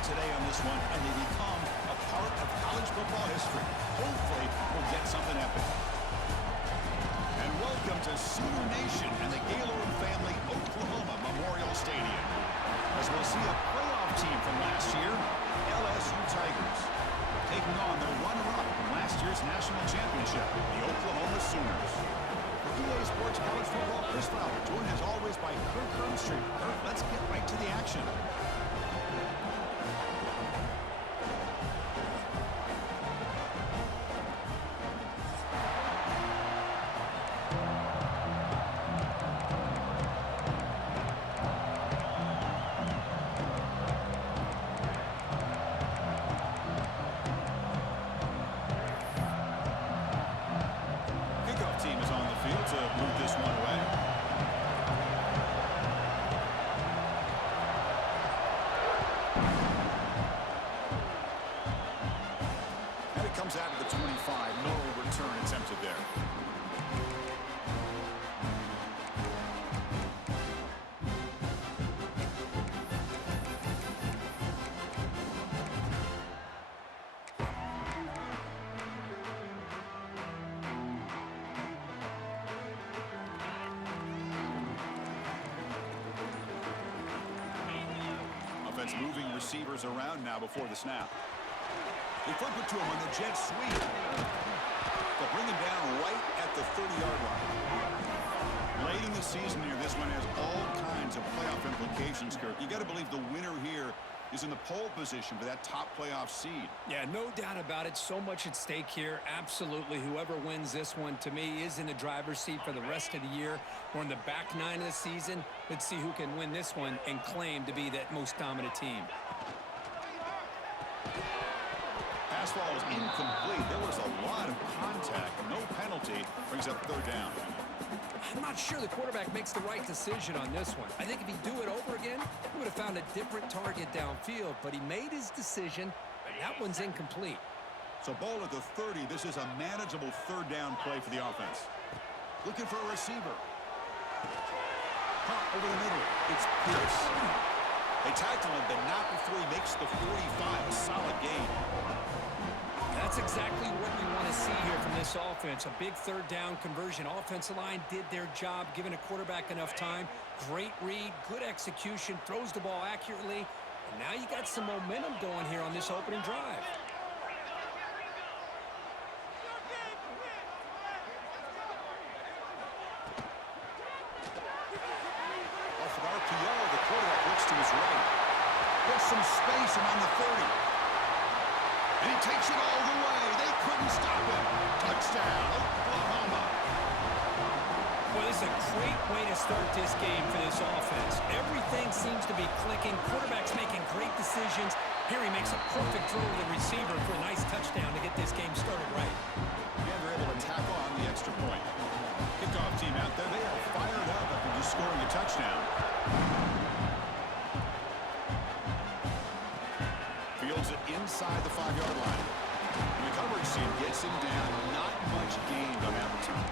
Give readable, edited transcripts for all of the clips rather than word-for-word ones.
today on this one, and they become a part of college football history. Hopefully, we'll get something epic. And welcome to Sooner Nation and the Gaylord family Oklahoma Memorial Stadium, as we'll see a playoff team from last year, LSU Tigers, taking on their runner-up from last year's national championship, the Oklahoma Sooners. For EA Sports College Football, Chris Fowler, joined as always by Kirk Hermstreet. Kirk, let's get right to the action. Comes out of the 25, no return attempted there. Offense moving receivers around now before the snap. They flip it to him on the jet sweep. They'll bring him down right at the 30-yard line. Late in the season here, this one has all kinds of playoff implications, Kirk. You got to believe the winner here is in the pole position for that top playoff seed. Yeah, no doubt about it. So much at stake here. Absolutely. Whoever wins this one, to me, is in the driver's seat for the rest of the year. We're in the back nine of the season. Let's see who can win this one and claim to be that most dominant team. Pass ball is incomplete. There was a lot of contact. No penalty. Brings up third down. I'm not sure the quarterback makes the right decision on this one. I think if he'd do it over again, he would have found a different target downfield. But he made his decision, and that one's incomplete. So ball at the 30. This is a manageable third down play for the offense. Looking for a receiver. Caught over the middle. It's Pierce. They tackle him, but not before he makes the 45. A solid gain. That's exactly what we want to see here from this offense. A big third down conversion. Offensive line did their job, giving a quarterback enough time. Great read, good execution, throws the ball accurately. And now you got some momentum going here on this opening drive. Off an RPO, the quarterback looks to his right. Gets some space around the 30. And he takes it all the way. They couldn't stop him. Touchdown, Oklahoma. Well, this is a great way to start this game for this offense. Everything seems to be clicking. Quarterback's making great decisions. Here he makes a perfect throw to the receiver for a nice touchdown to get this game started right. And they're able to tack on the extra point. Kickoff team out there. They are fired up after just scoring a touchdown. Fields it inside the 5-yard line. And the coverage team gets him down. Not much gained on that return.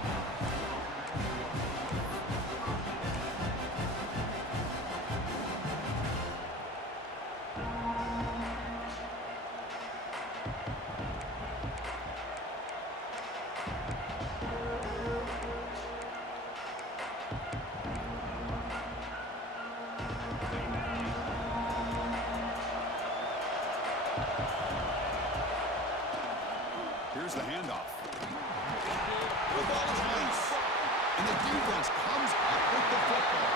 Here's the handoff. The ball is loose. And the defense comes up with the football.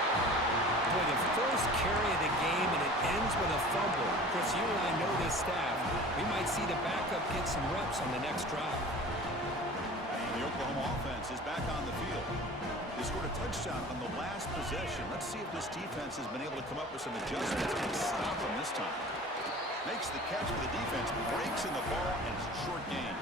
Boy, the first carry of the game, and it ends with a fumble. Chris, you and I know this staff. We might see the backup get some reps on the next drive. And the Oklahoma offense is back on the field. They scored a touchdown on the last possession. Let's see if this defense has been able to come up with some adjustments and stop them this time. Makes the catch for the defense, breaks in the ball, and it's a short gain.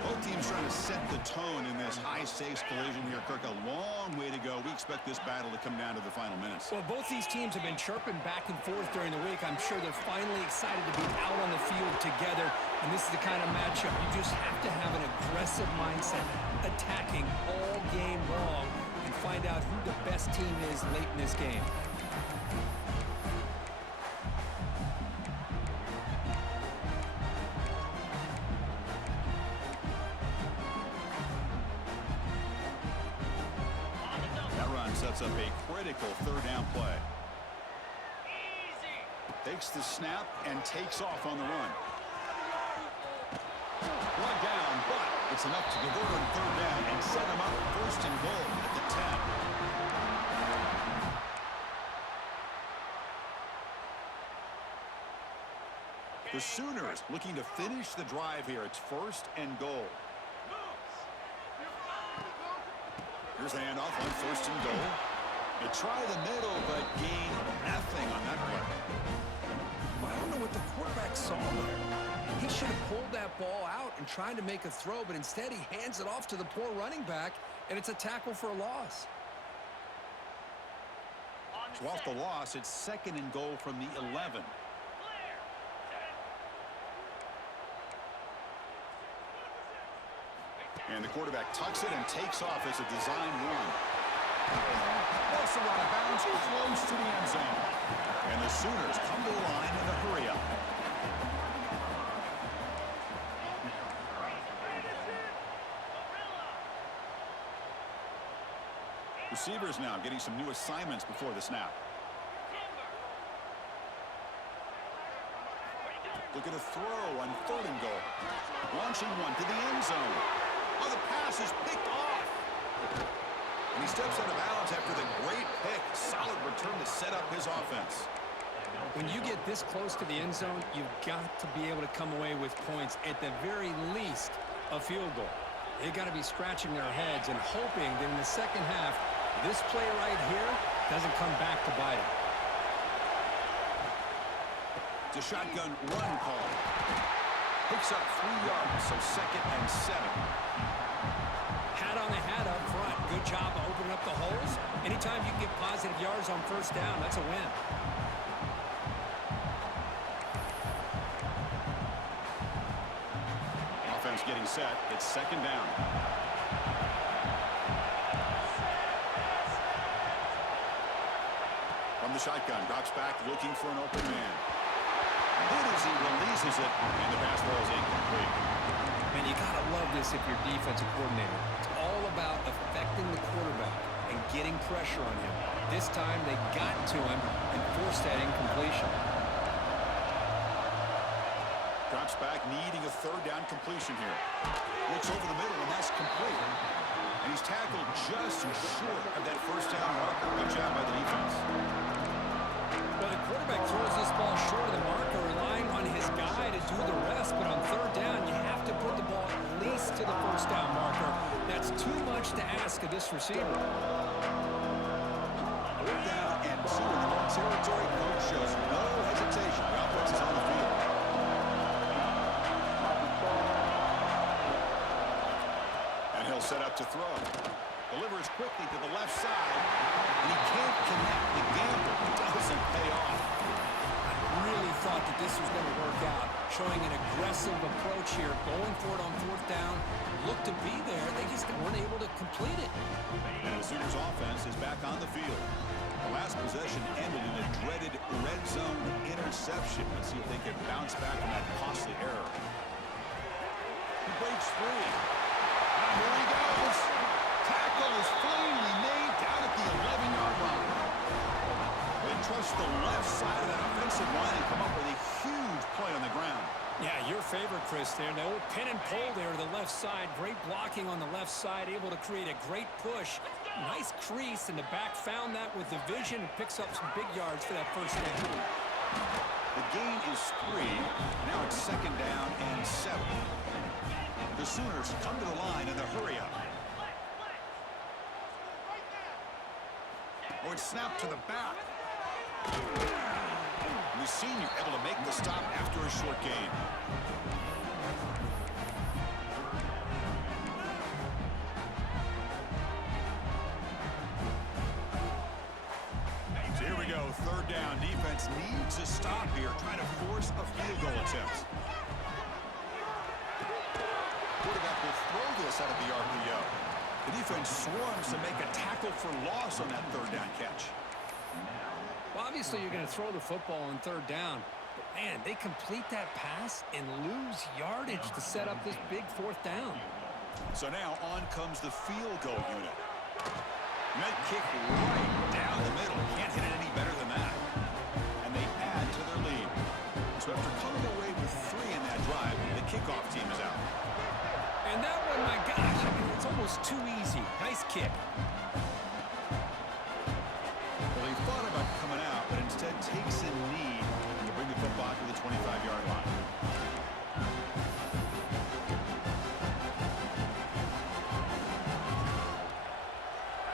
Both teams trying to set the tone in this high-stakes collision here, Kirk. A long way to go. We expect this battle to come down to the final minutes. Well, both these teams have been chirping back and forth during the week. I'm sure they're finally excited to be out on the field together. And this is the kind of matchup you just have to have an aggressive mindset, attacking all game long, and find out who the best team is late in this game. sets up a critical third down play. Takes the snap and takes off on the run. One down, but it's enough to convert on third down and set him up first and goal at the 10. The Sooners looking to finish the drive here. It's first and goal. Here's the handoff on first and goal. They try the middle, but gain nothing on that play. Well, I don't know what the quarterback saw there. He should have pulled that ball out and tried to make a throw, but instead he hands it off to the poor running back, and it's a tackle for a loss. So off the loss, it's second and goal from the 11. And the quarterback tucks it and takes off as a design run. Also out of bounds, close to the end zone. And the Sooners come to the line in a hurry-up. Receivers now getting some new assignments before the snap. Look at a throw on third and goal. Launching one to the end zone. Oh, the pass is picked off. And he steps out of bounds after the great pick. Solid return to set up his offense. When you get this close to the end zone, you've got to be able to come away with points, at the very least, a field goal. They've got to be scratching their heads and hoping that in the second half, this play right here doesn't come back to bite them. It's a shotgun run call. Picks up 3 yards, so second and 7. Hat on the hat up front. Good job of opening up the holes. Anytime you can get positive yards on first down, that's a win. Offense getting set. It's second down. From the shotgun, drops back looking for an open man. Good as he releases it, and the pass ball is incomplete. Man, you got to love this if you're defensive coordinator. It's all about affecting the quarterback and getting pressure on him. This time they got to him and forced that incompletion. Drops back, needing a third down completion here. Looks over the middle, and that's complete. And he's tackled just short of that first down marker. Good job by the defense. Well, the quarterback throws this ball short of the marker, relying on his guy to do the rest. But on third down, you have to put the ball at least to the first down marker. That's too much to ask of this receiver. Third down and 2 in the wrong territory. Coach shows no hesitation. The offense is on the field. And he'll set up to throw. Delivers quickly to the left side. And he can't connect. The gamble doesn't pay off. I really thought that this was going to work out, showing an aggressive approach here, going for it on fourth down. Looked to be there. They just weren't able to complete it. And the Sooners offense is back on the field. The last possession ended in a dreaded red zone interception. Let's see if they can bounce back from that costly error. He breaks free. Now here he goes. Tackle is cleanly made down at the 11-yard line. They trust the left side of that offensive line and come up with a huge play on the ground. Yeah, your favorite, Chris, there. The old pin and pull there to the left side. Great blocking on the left side, able to create a great push. Nice crease, and the back found that with the vision and picks up some big yards for that first down. The gain is 3. Now it's second down and 7. The Sooners come to the line in the hurry-up. Oh, it's snapped to the back. The senior able to make the stop after a short gain. So here we go, third down. Defense needs a stop here, trying to force a field goal attempt. Quarterback will throw this out of the RPO. The defense swarms to make a tackle for loss on that third down catch. Well, obviously you're going to throw the football on third down. But, man, they complete that pass and lose yardage to set up this big fourth down. So now on comes the field goal unit. And that kick right down the middle. Can't hit it any better than that. And they add to their lead. So after coming away with 3 in that drive, the kickoff team is out. And that one, my gosh, I mean, it's almost too easy. Nice kick. Well, he thought about coming out, but instead takes a knee to bring the football to the 25-yard line.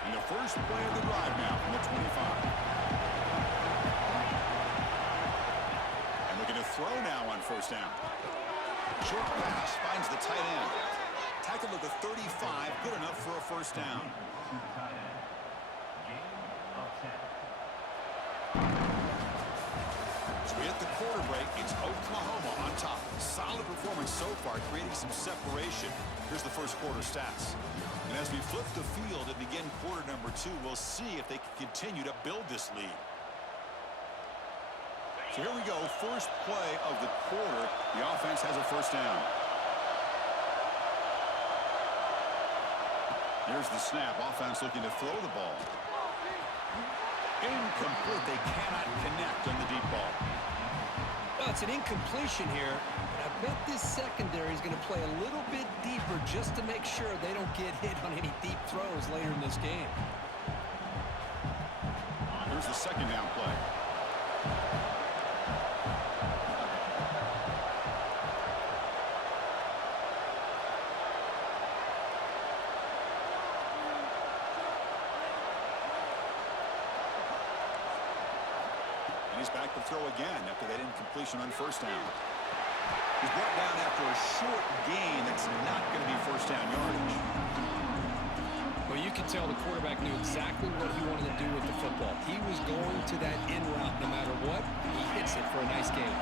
And the first play of the drive now from the 25. Throw now on first down. Short pass finds the tight end. Tackled at the 35, good enough for a first down. So we hit the quarter break. It's Oklahoma on top. Solid performance so far, creating some separation. Here's the first quarter stats. And as we flip the field and begin quarter number 2, we'll see if they can continue to build this lead. So here we go, first play of the quarter. The offense has a first down. Here's the snap. Offense looking to throw the ball. Incomplete. They cannot connect on the deep ball. Well, it's an incompletion here. But I bet this secondary is going to play a little bit deeper just to make sure they don't get hit on any deep throws later in this game. Here's the second down play. He's back to throw again after that incompletion on first down. He's brought down after a short gain that's not going to be first down yardage. Well, you can tell the quarterback knew exactly what he wanted to do with the football. He was going to that in route no matter what. He hits it for a nice gain.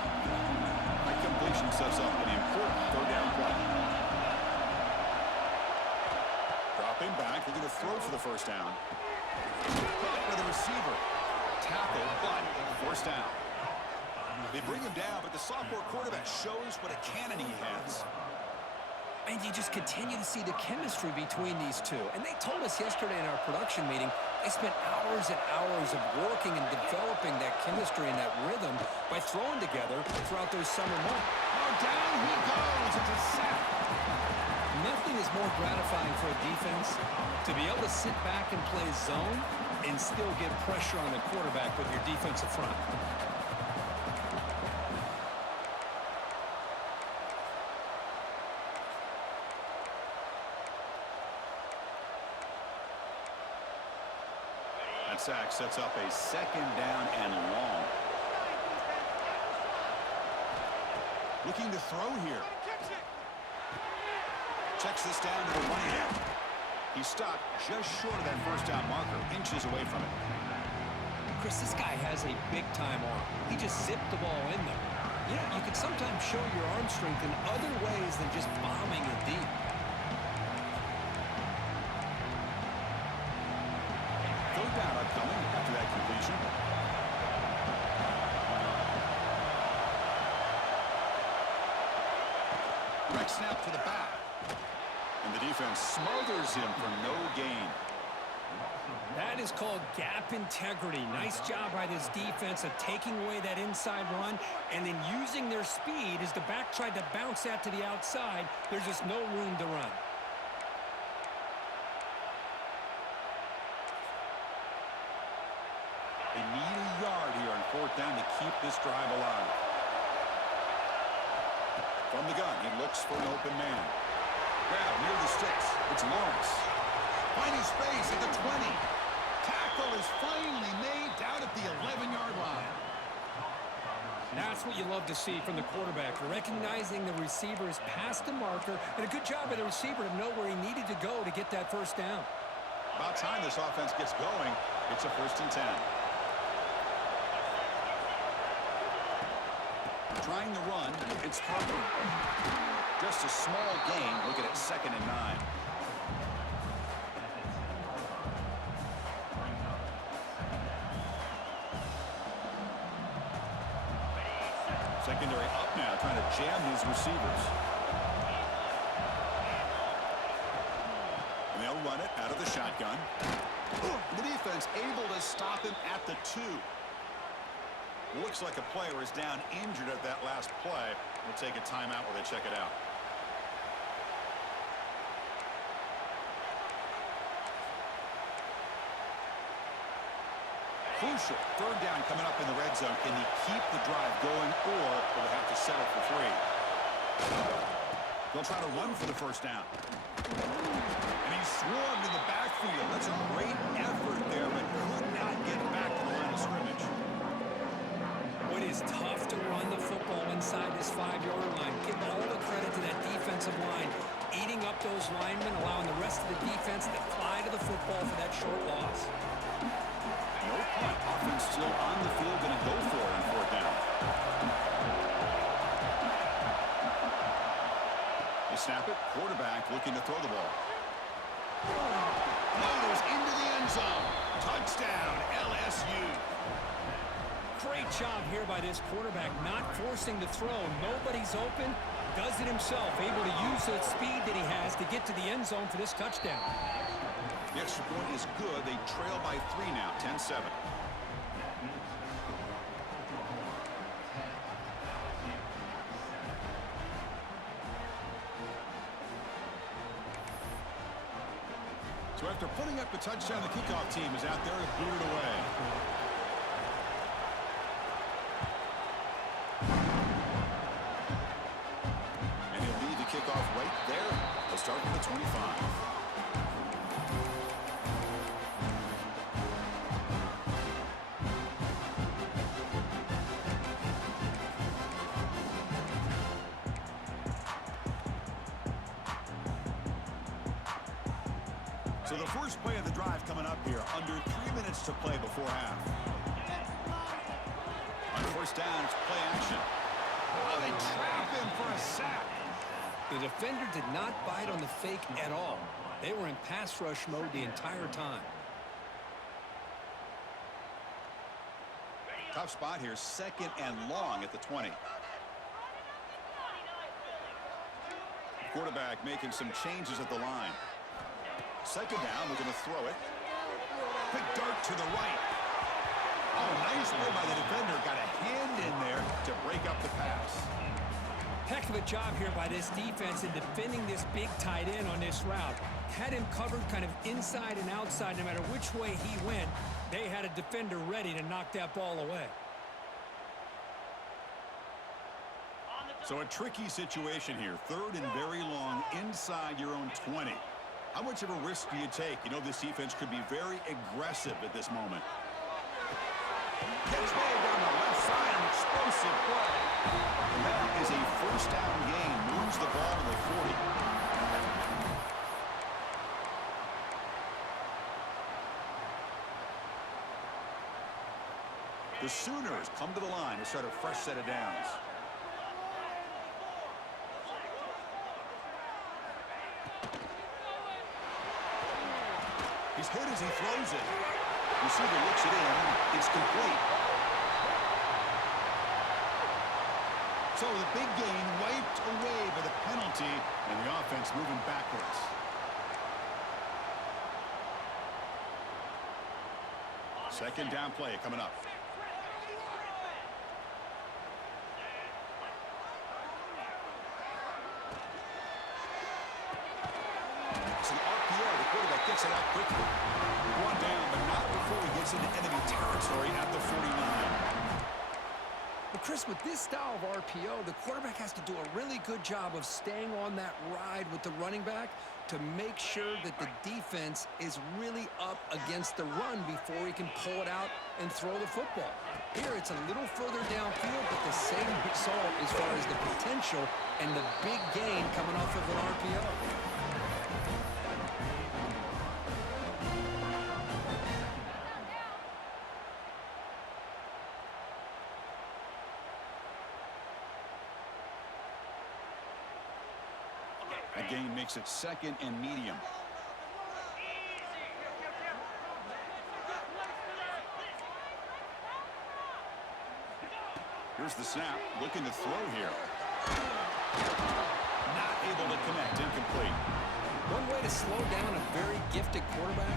That completion sets up an important third down play. Dropping back, they're going to throw for the first down. Caught by the receiver. Tackle, but forced down. They bring him down, but the sophomore quarterback shows what a cannon he has. And you just continue to see the chemistry between these two. And they told us yesterday in our production meeting, they spent hours and hours of working and developing that chemistry and that rhythm by throwing together throughout those summer months. Oh, down he goes. It's a sack. Nothing is more gratifying for a defense to be able to sit back and play zone and still get pressure on the quarterback with your defensive front. That sack sets up a second down and long. Looking to throw here. Checks this down to the running back. He stopped just short of that first down marker, inches away from it. Chris, this guy has a big-time arm. He just zipped the ball in there. You know, you can sometimes show your arm strength in other ways than just bombing it deep. Third down upcoming after that completion. Direct snap to the back. And the defense smothers him for no gain. That is called gap integrity. Nice job by this defense of taking away that inside run and then using their speed as the back tried to bounce that to the outside. There's just no room to run. They need a yard here on fourth down to keep this drive alive. From the gun, he looks for an open man. Grab near the sticks. It's Lawrence. Finding space at the 20. Tackle is finally made down at the 11-yard line. That's what you love to see from the quarterback, recognizing the receiver is past the marker, and a good job by the receiver to know where he needed to go to get that first down. About time this offense gets going. It's a 1st and 10. Trying to run, it's Harper. Just a small gain. Look at it, 2nd and 9. Secondary up now, trying to jam his receivers. And they'll run it out of the shotgun. defense able to stop him at the 2. Looks like a player is down injured at that last play. We'll take a timeout while they check it out. Crucial. Third down coming up in the red zone. Can he keep the drive going, or will they have to settle for 3? They'll try to run for the first down. And he's swarmed in the backfield. That's a great effort there, but could not get back to the line of scrimmage. It is tough to run the football inside this 5-yard line. Give all the credit to that defensive line, eating up those linemen, allowing the rest of the defense to fly to the football for that short loss. No punt. Offense still on the field, going to go for it on 4th down. They snap it. Quarterback looking to throw the ball. Motors into the end zone. Touchdown, LSU. Great job here by this quarterback, not forcing the throw. Nobody's open. Does it himself. Able to use the speed that he has to get to the end zone for this touchdown. The extra point is good. They trail by 3 now, 10-7. So after putting up the touchdown, the kickoff team is out there to boot it away. And he'll leave the kickoff right there. They'll start with the 25. So the first play of the drive coming up here, under 3 minutes to play before half. On 1st down, it's play action. Oh, they trap him for a sack. The defender did not bite on the fake at all. They were in pass rush mode the entire time. Tough spot here, 2nd and long at the 20. Quarterback making some changes at the line. 2nd down, we're going to throw it. Quick dart to the right. Oh, nice play by the defender. Got a hand in there to break up the pass. Heck of a job here by this defense in defending this big tight end on this route. Had him covered kind of inside and outside no matter which way he went. They had a defender ready to knock that ball away. So a tricky situation here. 3rd and very long inside your own 20. How much of a risk do you take? You know this defense could be very aggressive at this moment. Catch ball down the left side, an explosive play. And that is a 1st down gain. Moves the ball to the 40. The Sooners come to the line to start a fresh set of downs. He's hit as he throws it. Receiver looks it in. It's complete. So the big gain wiped away by the penalty, and the offense moving backwards. Second down play coming up. It's an RPO. The quarterback gets it out quickly. One down, but not before he gets into enemy territory at the 49. But Chris, with this style of RPO, the quarterback has to do a really good job of staying on that ride with the running back to make sure that the defense is really up against the run before he can pull it out and throw the football. Here, it's a little further downfield, but the same result as far as the potential and the big gain coming off of an RPO. The gain makes it 2nd and medium. Here's the snap, looking to throw here. Not able to connect, incomplete. One way to slow down a very gifted quarterback,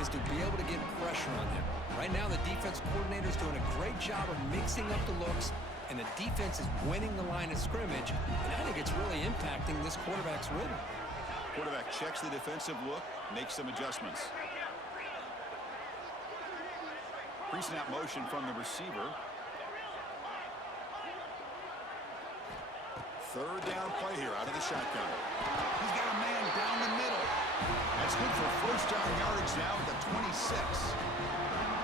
is to be able to get pressure on him. Right now, the defense coordinator is doing a great job of mixing up the looks, and the defense is winning the line of scrimmage, and I think it's really impacting this quarterback's rhythm. Quarterback checks the defensive look, makes some adjustments. Pre-snap motion from the receiver. Third down play here out of the shotgun. He's got a man down the middle. That's good for first down yardage now at the 26.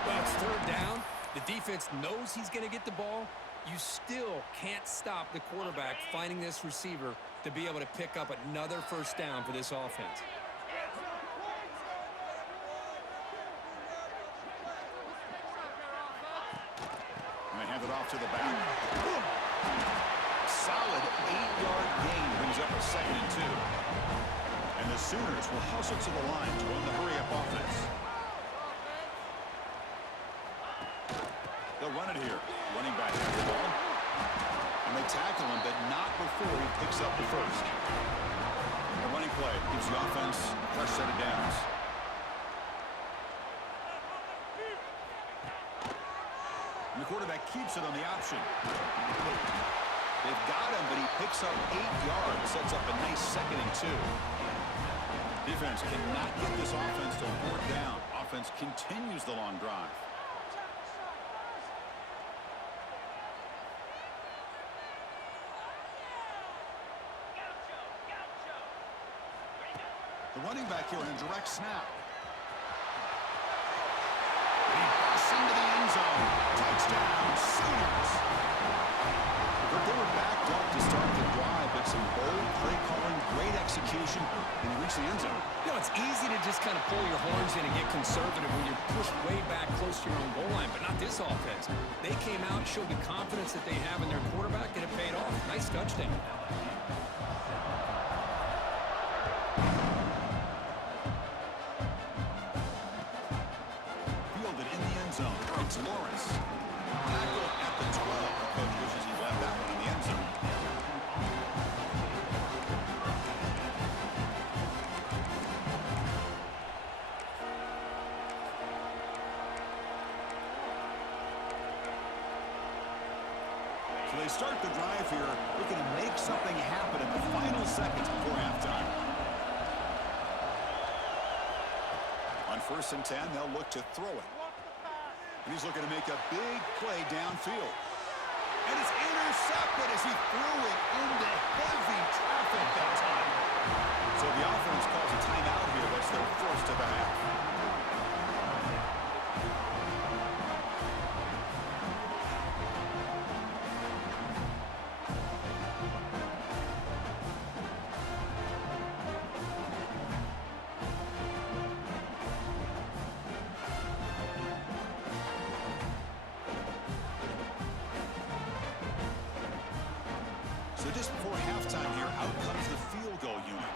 Well, it's third down. The defense knows he's going to get the ball. You still can't stop the quarterback finding this receiver to be able to pick up another first down for this offense. And they hand it off to the back. Solid 8-yard gain brings up a 2nd and 2. And the Sooners will hustle to the line to run the hurry-up offense. They'll run it here. Running back has the ball. And they tackle him, but not before he picks up the first. The running play gives the offense a fresh set of downs. And the quarterback keeps it on the option. They've got him, but he picks up 8 yards. Sets up a nice 2nd and 2. Defense cannot get this offense to 4th down. Offense continues the long drive. The running back here in a direct snap. And he busts into the end zone. Touchdown, Sooners. But they were backed up to start the drive, but some bold play calling, great execution, and he reached the end zone. You know, it's easy to just kind of pull your horns in and get conservative when you're pushed way back close to your own goal line, but not this offense. They came out, showed the confidence that they have in their quarterback, and it paid off. Nice touchdown. Fielded in the end zone. It's Lawrence. Tackle at the 12. The coach wishes he left that one in the end zone. So they start the drive here, looking to make something happen in the final seconds before halftime. On 1st and 10, they'll look to throw it. And he's looking to make a big play downfield. And it's intercepted as he threw it into heavy traffic that time. So the offense calls a timeout here. That's their first of the half. So just before halftime here, out comes the field goal unit.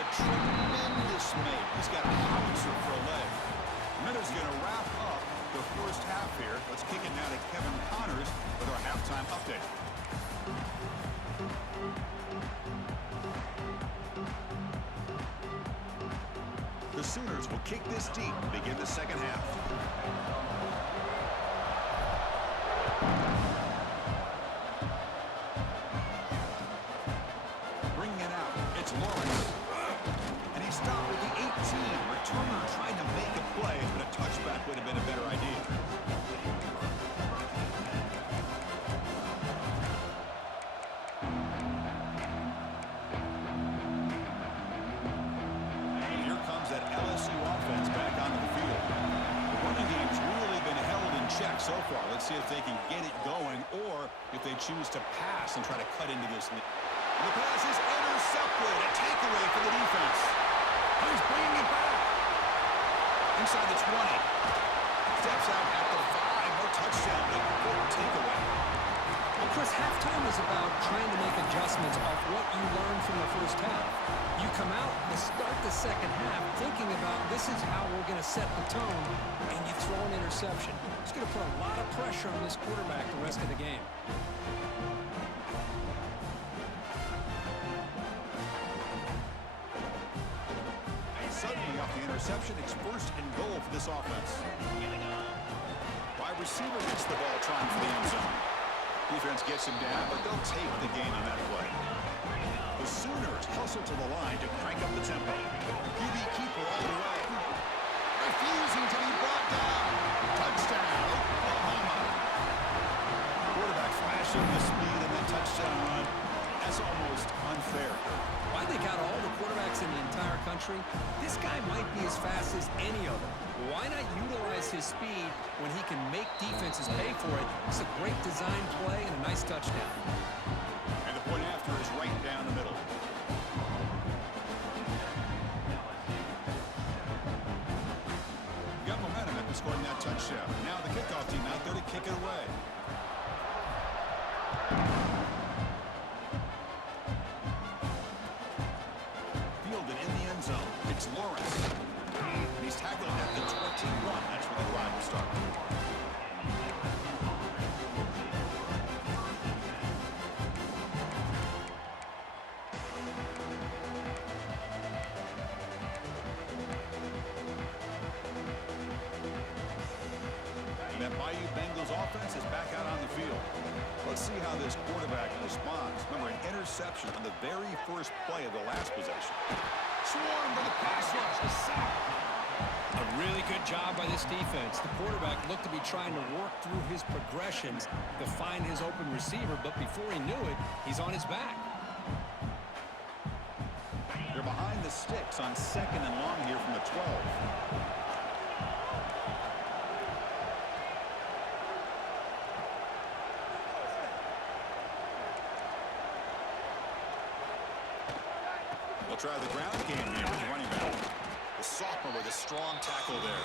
A tremendous make. He's got a howitzer for a leg. Minter's going to wrap up the first half here. Let's kick it now to Kevin Connors with our halftime update. The Sooners will kick this deep and begin the second half. Bringing it out, it's Lawrence. And he stopped with the 18. Returner trying to make a play, but a touchback would have been a better idea. And here comes that LSU offense back onto the field. The running game's really been held in check so far. Let's see if they can get it going or if they choose to pass and try to cut into this. And the pass is intercepted. A takeaway for the defense. He's bringing it back. Inside the 20. Steps out at the 5. No touchdown. A good takeaway. Well, Chris, halftime is about trying to make adjustments off what you learned from the first half. You come out to start the second half thinking about this is how we're going to set the tone, and you throw an interception. It's going to put a lot of pressure on this quarterback the rest of the game. reception. It's first and goal for this offense. Wide receiver gets the ball trying for the end zone. Defense gets him down, but they'll take the gain on that play. The Sooners hustle to the line to crank up the tempo. QB keeper all the way. Refusing to be brought down. Touchdown, Oklahoma. Quarterback flashing the speed and then touchdown run. That's almost unfair. Why they got all the quarterbacks in the entire country? This guy might be as fast as any of them. Why not utilize his speed when he can make defenses pay for it? It's a great design play and a nice touchdown. And the point after is right down the middle. Got momentum after scoring that touchdown. Now the kickoff team out there to kick it away. Fielded in the end zone. It's Lawrence. And he's tackled at the 21. That's where the drive will start. And that Bayou Bengals offense is back out on the field. Let's see how this quarterback responds. Remember, an interception on the very first play of the last possession. Swarmed by the pass rush. A sack. A really good job by this defense. The quarterback looked to be trying to work through his progressions to find his open receiver, but before he knew it, he's on his back. They're behind the sticks on 2nd and long here from the 12. They'll try the ground game here with the running back. The sophomore with a strong tackle there.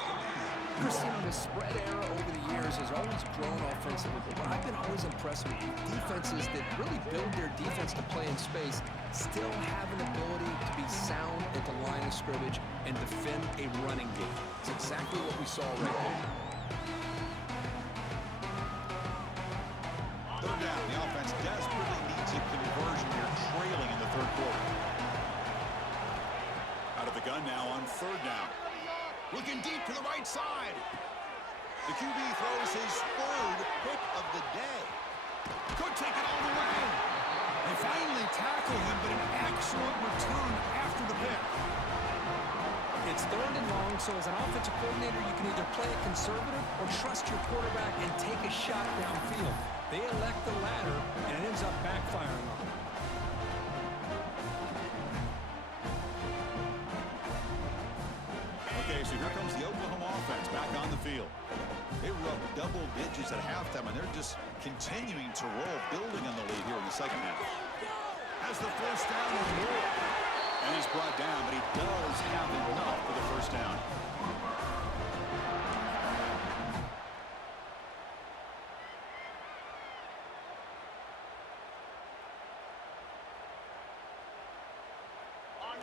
Christine, the spread era over the years has always grown offensively, but I've been always impressed with defenses that really build their defense to play in space, still have an ability to be sound at the line of scrimmage and defend a running game. It's exactly what we saw right there. Third down. The offense desperately needs a conversion here, trailing in the third quarter. Out of the gun now on 3rd down. Looking deep to the right side. The QB throws his 3rd pick of the day. Could take it all the way. They finally tackle him, but an excellent return after the pick. It's 3rd and long, so as an offensive coordinator, you can either play it conservative or trust your quarterback and take a shot downfield. They elect the latter, and it ends up backfiring on them. Okay, so here comes the Oklahoma offense back on the field. They were up double digits at halftime, and they're just continuing to roll, building on the lead here in the second half. Has the first down with more. And he's brought down, but he does have enough for the first down.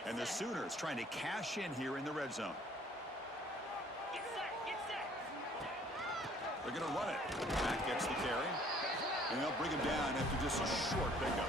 And the Sooners trying to cash in here in the red zone. They're going to run it. Matt gets the carry. And they'll bring him down after just a short pickup.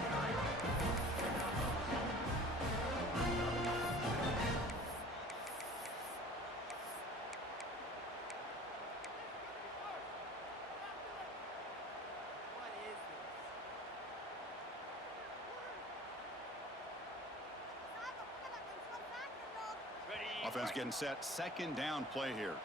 Offense getting set. 2nd down play here.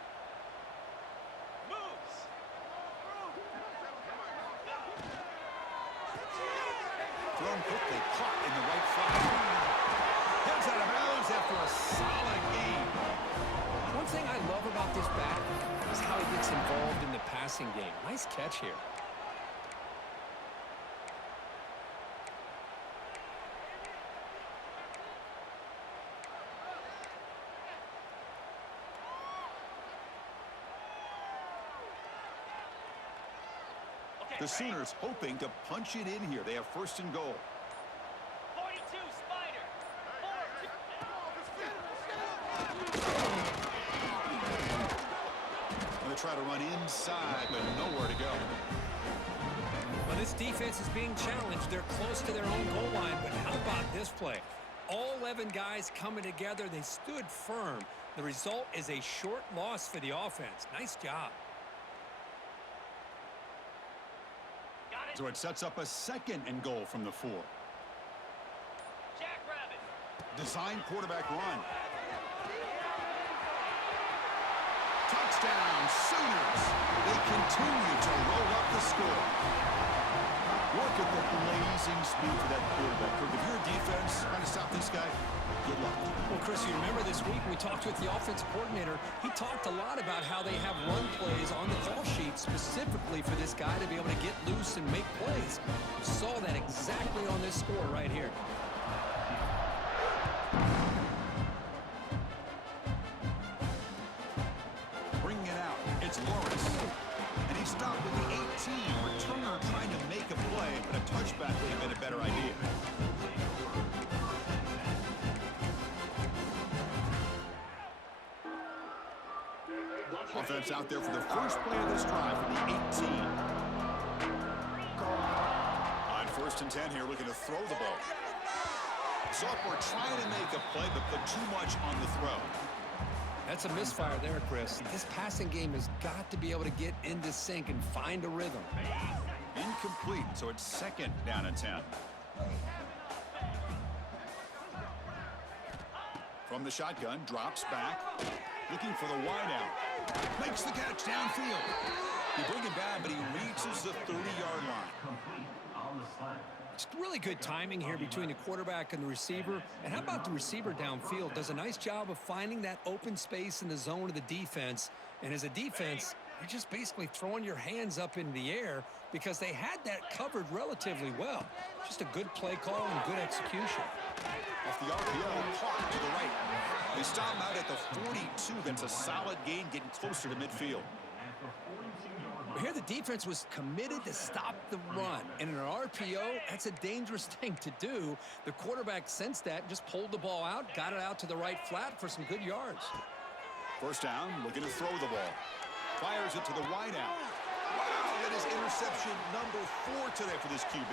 Thrown quickly, caught in the right flat. Gets out of bounds after a solid gain. One thing I love about this back is how he gets involved in the passing game. Nice catch here. The Sooners hoping to punch it in here. They have 1st and goal. 42 Spider. And they try to run inside, but nowhere to go. Well, this defense is being challenged. They're close to their own goal line, but how about this play? All 11 guys coming together. They stood firm. The result is a short loss for the offense. Nice job. So it sets up a 2nd and goal from the 4. Jackrabbit. Design quarterback run. Touchdown, Sooners. They continue to roll up the score. Look at the blazing speed for that quarterback. If you're a defense trying to stop this guy, good luck. Well, Chris, you remember this week we talked with the offensive coordinator. He talked a lot about how they have run plays on the call sheet specifically for this guy to be able to get loose and make plays. We saw that exactly on this score right here. Bringing it out. It's Lawrence. And he stopped at the 18. Returner trying to make a play, but a touchback would have been a better idea. Offense out there for the first play of this drive from the 18. On 1st and 10 here, looking to throw the ball. Sophomore trying to make a play, but put too much on the throw. That's a misfire there, Chris. This passing game has got to be able to get into sync and find a rhythm. Incomplete, so it's 2nd down and 10. From the shotgun, drops back, looking for the wideout. Makes the catch downfield. They bring him down, but he reaches the 30-yard line. It's really good timing here between the quarterback and the receiver. And how about the receiver downfield? Does a nice job of finding that open space in the zone of the defense. And as a defense, you're just basically throwing your hands up in the air because they had that covered relatively well. Just a good play call and good execution. Off the RPO, caught to the right. They stop him out at the 42. That's a solid gain, getting closer to midfield. Here the defense was committed to stop the run. And in an RPO, that's a dangerous thing to do. The quarterback sensed that, just pulled the ball out, got it out to the right flat for some good yards. 1st down, looking to throw the ball. Fires it to the wideout. Wow, that is interception number 4 today for this QB.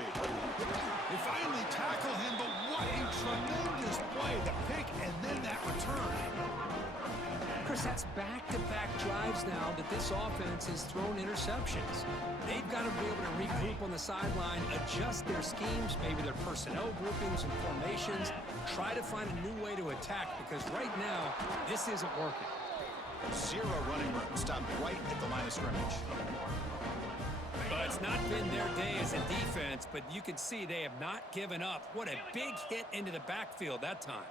They finally tackle him, but what a tremendous play. The pick and then that return. Chris, that's back-to-back drives now that this offense has thrown interceptions. They've got to be able to regroup on the sideline, adjust their schemes, maybe their personnel groupings and formations, try to find a new way to attack because right now, this isn't working. 0 running room, stopped right at the line of scrimmage. Well, it's not been their day as a defense, but you can see they have not given up. What a big hit into the backfield that time.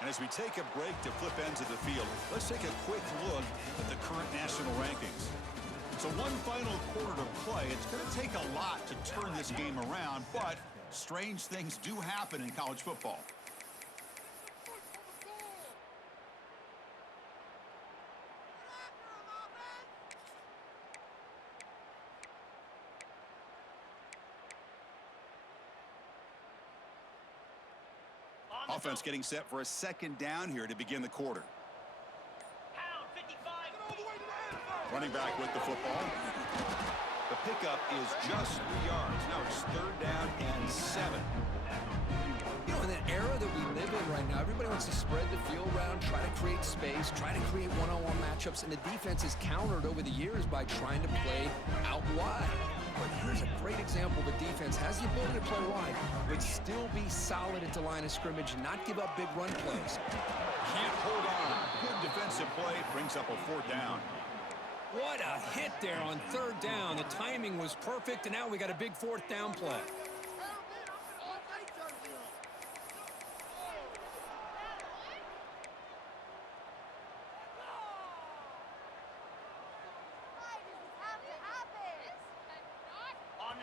And as we take a break to flip ends of the field, let's take a quick look at the current national rankings. So one final quarter to play. It's going to take a lot to turn this game around, but strange things do happen in college football. Offense getting set for a 2nd down here to begin the quarter. Pound 55. Running back with the football. The pickup is just 3 yards. Now it's 3rd down and 7. You know, in the era that we live in right now, everybody wants to spread the field around, try to create space, try to create one-on-one matchups, and the defense is countered over the years by trying to play out wide. But here's a great example of a defense has the ability to play wide, but still be solid at the line of scrimmage and not give up big run plays. Can't hold on. Good defensive play brings up a 4th down. What a hit there on 3rd down. The timing was perfect, and now we got a big 4th down play.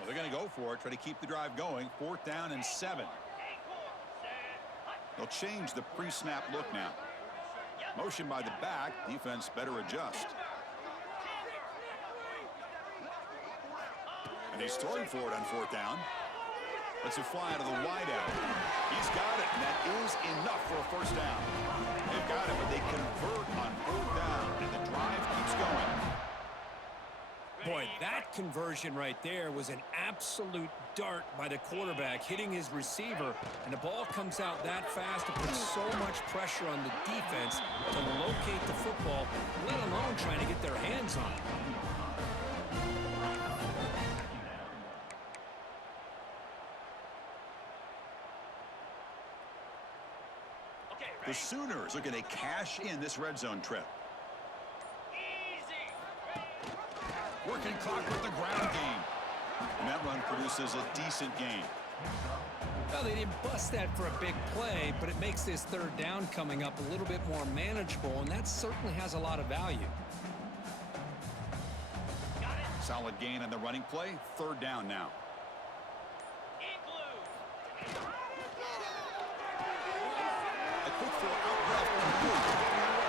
They're going to go for it, try to keep the drive going. 4th down and 7. They'll change the pre-snap look now. Motion by the back. Defense better adjust. And he's throwing for it on 4th down. Lets it fly out of the wideout. He's got it, and that is enough for a 1st down. They've got it, but they convert on 4th down, and the drive keeps going. Boy, that conversion right there was an absolute dart by the quarterback, hitting his receiver, and the ball comes out that fast. It puts so much pressure on the defense to locate the football, let alone trying to get their hands on it. The Sooners looking to cash in this red zone trip. Working clock with the ground game. And that run produces a decent gain. Well, they didn't bust that for a big play, but it makes this third down coming up a little bit more manageable, and that certainly has a lot of value. Solid gain on the running play. Third down now. A quick throw out left.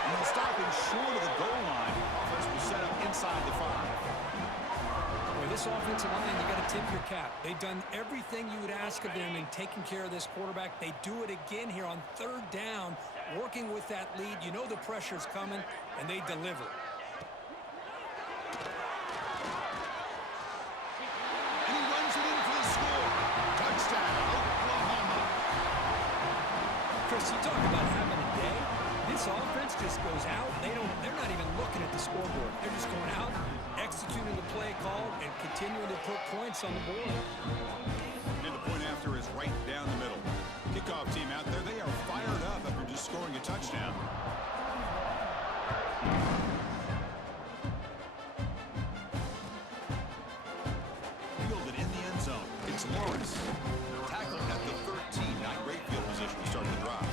And he'll stop him short of the goal line. Offense will set up inside the 5. Boy, this offensive line, you got to tip your cap. They've done everything you would ask of them in taking care of this quarterback. They do it again here on third down, working with that lead. You know the pressure's coming, and they deliver. And he runs it in for the score. Touchdown, Oklahoma. Chris, you talk about having a day. This offense just goes out. They're not even looking at the scoreboard. They're just going out, executing the play call, and continuing to put points on the board. And the point after is right down the middle. Kickoff team out there, they are fired up after just scoring a touchdown. Fielded in the end zone. It's Lawrence. Tackled at the 13. Not great field position to start the drive.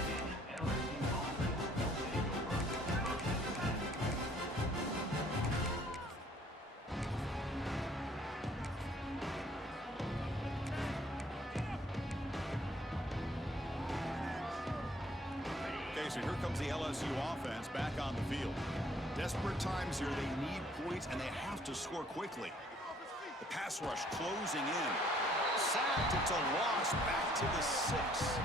So here comes the LSU offense back on the field. Desperate times here. They need points, and they have to score quickly. The pass rush closing in. Sacked. It's a loss. Back to the 6.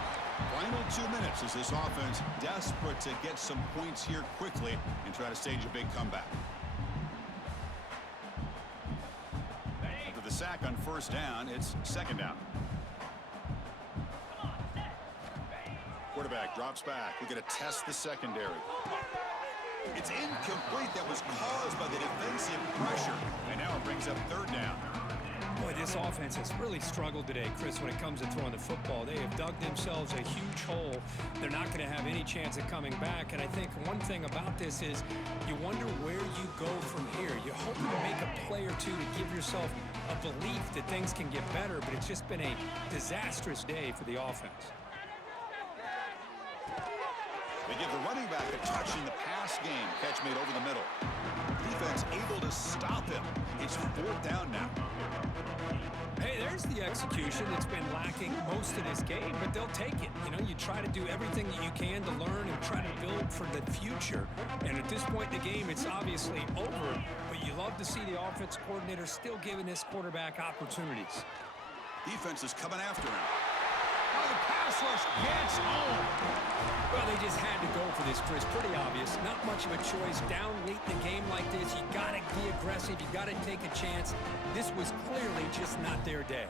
Final 2 minutes as this offense desperate to get some points here quickly and try to stage a big comeback. After the sack on first down, it's second down. Quarterback drops back. We're going to test the secondary. It's incomplete. That was caused by the defensive pressure. And now it brings up third down. Boy, this offense has really struggled today, Chris, when it comes to throwing the football. They have dug themselves a huge hole. They're not going to have any chance of coming back. And I think one thing about this is you wonder where you go from here. You're hoping to make a play or two to give yourself a belief that things can get better, but it's just been a disastrous day for the offense. They give the running back a touch in the pass game. Catch made over the middle. Defense able to stop him. It's fourth down now. Hey, there's the execution that's been lacking most of this game, but they'll take it. You know, you try to do everything that you can to learn and try to build for the future. And at this point in the game, it's obviously over, but you love to see the offense coordinator still giving this quarterback opportunities. Defense is coming after him. Oh, the pass rush gets home. Well, they just had to go for this, Chris. Pretty obvious. Not much of a choice. Down late in the game like this, you got to be aggressive. You got to take a chance. This was clearly just not their day.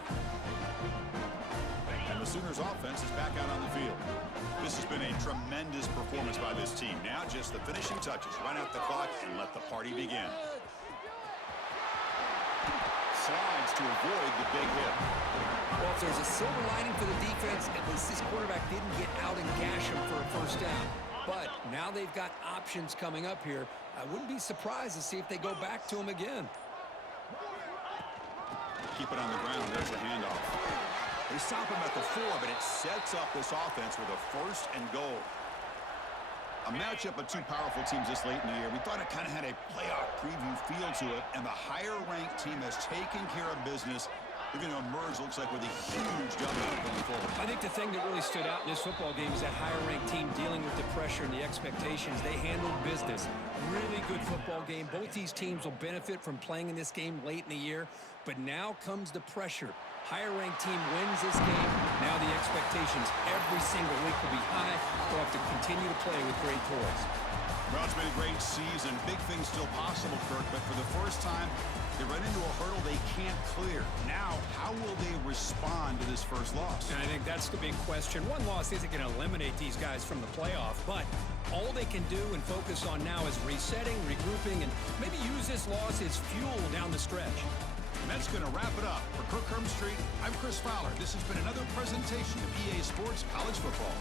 And the Sooners offense is back out on the field. This has been a tremendous performance by this team. Now just the finishing touches. Run out the clock and let the party begin. Slides to avoid the big hit. Well, if there's a silver lining for the defense, at least this quarterback didn't get out and gash him for a first down. But now they've got options coming up here. I wouldn't be surprised to see if they go back to him again. Keep it on the ground. There's the handoff. They stop him at the 4, but it sets up this offense with a first and goal. A matchup of two powerful teams this late in the year. We thought it kind of had a playoff preview feel to it, and the higher-ranked team has taken care of business. They're going to emerge, looks like, with a huge W going forward. I think the thing that really stood out in this football game is that higher-ranked team dealing with the pressure and the expectations. They handled business. Really good football game. Both these teams will benefit from playing in this game late in the year, but now comes the pressure. Higher-ranked team wins this game. Now the expectations every single week will be high. They'll have to continue to play with great toys. Well, it's been a great season. Big things still possible, Kirk, but for the first time, they run into a hurdle they can't clear. Now, how will they respond to this first loss? And I think that's the big question. One loss isn't going to eliminate these guys from the playoff, but all they can do and focus on now is resetting, regrouping, and maybe use this loss as fuel down the stretch. And that's going to wrap it up. For Kirk Hermstreet, I'm Chris Fowler. This has been another presentation of EA Sports College Football.